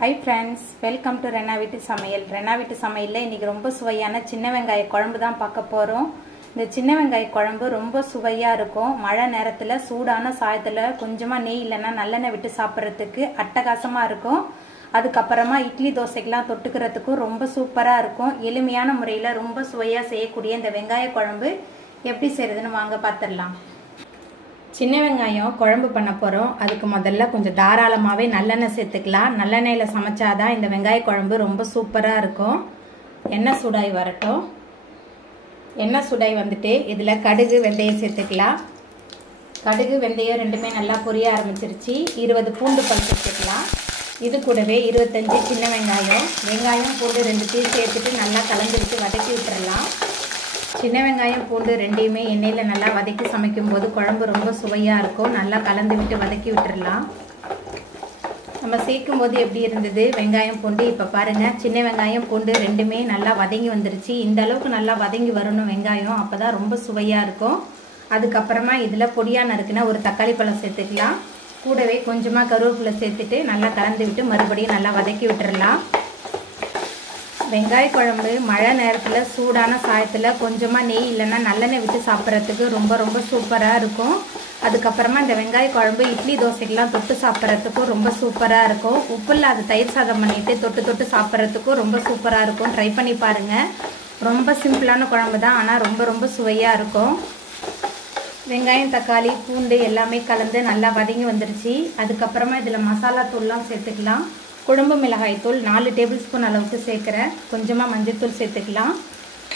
Hi friends, welcome to Renna Veetu Samayal. Renna Veetu Samayalல இன்னைக்கு ரொம்ப சுவையான சின்ன வெங்காய குழம்பு தான் பார்க்க போறோம். இந்த சின்ன வெங்காய குழம்பு ரொம்ப சுவையா இருக்கும். மழை நேரத்துல சூடான சாயத்துல கொஞ்சமா நெய் இல்லனா நல்லெண்ணெய் விட்டு சாப்பிறதுக்கு அட்டகாசமா இருக்கும். அதுக்கு அப்புறமா இட்லி தோசைக்கெல்லாம் தொட்டுக்கிறதுக்கு ரொம்ப சூப்பரா இருக்கும். எளிமையான முறையில ரொம்ப சுவையா செய்யக்கூடிய இந்த வெங்காய குழம்பு எப்படி செய்யறதுன்னு வாங்க பாத்துறலாம். சின்ன வெங்காயம் குழம்பு பண்ண போறோம். அதுக்கு முதல்ல கொஞ்சம் தாராளமாவே நல்லெண்ணெய் சேர்த்துக்கலாம். நல்லெண்ணெயில சமைச்சாதான் இந்த வெங்காய குழம்பு ரொம்ப சூப்பரா இருக்கும். எண்ணெய் சூடாய் வரட்டும். எண்ணெய் சூடாய் வந்துட்டு இதுல கடுகு வெந்தயம் சேர்த்துக்கலாம். கடுகு வெந்தயம் ரெண்டுமே நல்லா பொரிய ஆரம்பிச்சிருச்சு. 20 பூண்டு பல் சேர்த்துக்கலாம். இது கூடவே 25 சின்ன வெங்காயம் பூண்டு ரெண்டுத்தையும் சேர்த்துட்டு நல்லா கலந்து விட்டு வதக்கி விட்டுறலாம். சின்ன வெங்காயம் பூண்டு ரெண்டையுமே எண்ணெயில் நல்லா வதக்கி சமைக்கும் போது குழம்பு ரொம்ப சுவையாக இருக்கும். நல்லா கலந்து விட்டு வதக்கி விட்டுடலாம். நம்ம சேர்க்கும் போது எப்படி இருந்தது வெங்காயம் பூண்டு? இப்போ பாருங்கள், சின்ன வெங்காயம் பூண்டு ரெண்டுமே நல்லா வதங்கி வந்துருச்சு. இந்த அளவுக்கு நல்லா வதங்கி வரணும் வெங்காயம், அப்போ தான் ரொம்ப சுவையாக இருக்கும். அதுக்கப்புறமா இதில் பொடியாக நறுக்குனா ஒரு தக்காளி பழம் சேர்த்துக்கலாம். கூடவே கொஞ்சமாக கருவேப்பிலை சேர்த்துட்டு நல்லா கலந்து விட்டு மறுபடியும் நல்லா வதக்கி விட்டுடலாம். வெங்காய குழம்பு மழை நேரத்தில் சூடான சாயத்தில் கொஞ்சமாக நெய் இல்லைன்னா நல்லெண்ணெய் விட்டு சாப்பிட்றதுக்கு ரொம்ப சூப்பராக இருக்கும். அதுக்கப்புறமா இந்த வெங்காய குழம்பு இட்லி தோசைக்கெல்லாம் தொட்டு சாப்பிட்றதுக்கும் ரொம்ப சூப்பராக இருக்கும். உப்பு இல்லாத தயிர் சாதம் பண்ணிவிட்டு தொட்டு சாப்பிட்றதுக்கும் ரொம்ப சூப்பராக இருக்கும். ட்ரை பண்ணி பாருங்கள். ரொம்ப சிம்பிளான குழம்பு தான், ஆனால் ரொம்ப சுவையாக இருக்கும். வெங்காயம் தக்காளி பூண்டு எல்லாமே கலந்து நல்லா வதங்கி வந்துருச்சு. அதுக்கப்புறமா இதில் மசாலா தூள்லாம் சேர்த்துக்கலாம். குழம்பு மிளகாய் தூள் 4 டேபிள் ஸ்பூன் அளவுக்கு சேர்க்குறேன். கொஞ்சமாக மஞ்சள் தூள் சேர்த்துக்கலாம்.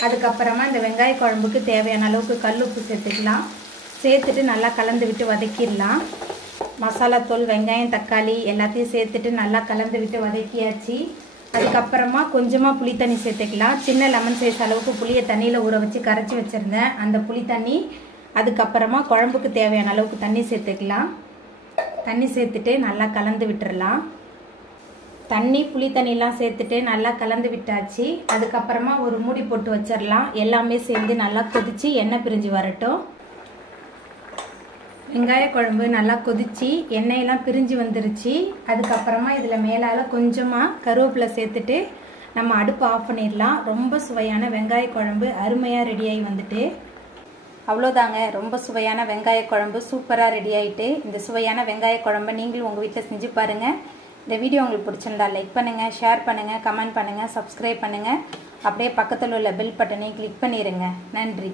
அதுக்கப்புறமா இந்த வெங்காய குழம்புக்கு தேவையான அளவுக்கு கல் உப்பு சேர்த்துக்கலாம். சேர்த்துட்டு நல்லா கலந்து விட்டு வதக்கிடலாம். மசாலா தூள் வெங்காயம் தக்காளி எல்லாத்தையும் சேர்த்துட்டு நல்லா கலந்து விட்டு வதக்கியாச்சு. அதுக்கப்புறமா கொஞ்சமாக புளி தண்ணி சேர்த்துக்கலாம். சின்ன லெமன் சைஸ் அளவுக்கு புளியை தண்ணியில் ஊற வச்சு கரைச்சி வச்சுருந்தேன், அந்த புளி தண்ணி. அதுக்கப்புறமா குழம்புக்கு தேவையான அளவுக்கு தண்ணி சேர்த்துக்கலாம். தண்ணி சேர்த்துட்டு நல்லா கலந்து விட்டுறலாம். தண்ணி புளி தண்ணிலாம் சேர்த்துட்டு நல்லா கலந்து விட்டாச்சு. அதுக்கப்புறமா ஒரு மூடி போட்டு வச்சிடலாம். எல்லாமே சேர்ந்து நல்லா கொதிச்சு எண்ணெய் பிரிஞ்சு வரட்டும். வெங்காய குழம்பு நல்லா கொதிச்சு எண்ணெயெல்லாம் பிரிஞ்சு வந்துருச்சு. அதுக்கப்புறமா இதில் மேலால் கொஞ்சமாக கருவேப்பிலை சேர்த்துட்டு நம்ம அடுப்பு ஆஃப் பண்ணிடலாம். ரொம்ப சுவையான வெங்காய குழம்பு அருமையாக ரெடியாகி வந்துட்டு அவ்வளோதாங்க. ரொம்ப சுவையான வெங்காய குழம்பு சூப்பராக ரெடி ஆகிட்டு. இந்த சுவையான வெங்காய குழம்பை நீங்களும் உங்கள் வீட்டில் செஞ்சு பாருங்கள். இந்த வீடியோ உங்களுக்கு பிடிச்சிருந்தா லைக் பண்ணுங்கள், ஷேர் பண்ணுங்கள், கமெண்ட் பண்ணுங்கள், சப்ஸ்கிரைப் பண்ணுங்கள். அப்படியே பக்கத்தில் உள்ள பெல் பட்டனை கிளிக் பண்ணிடுங்க. நன்றி.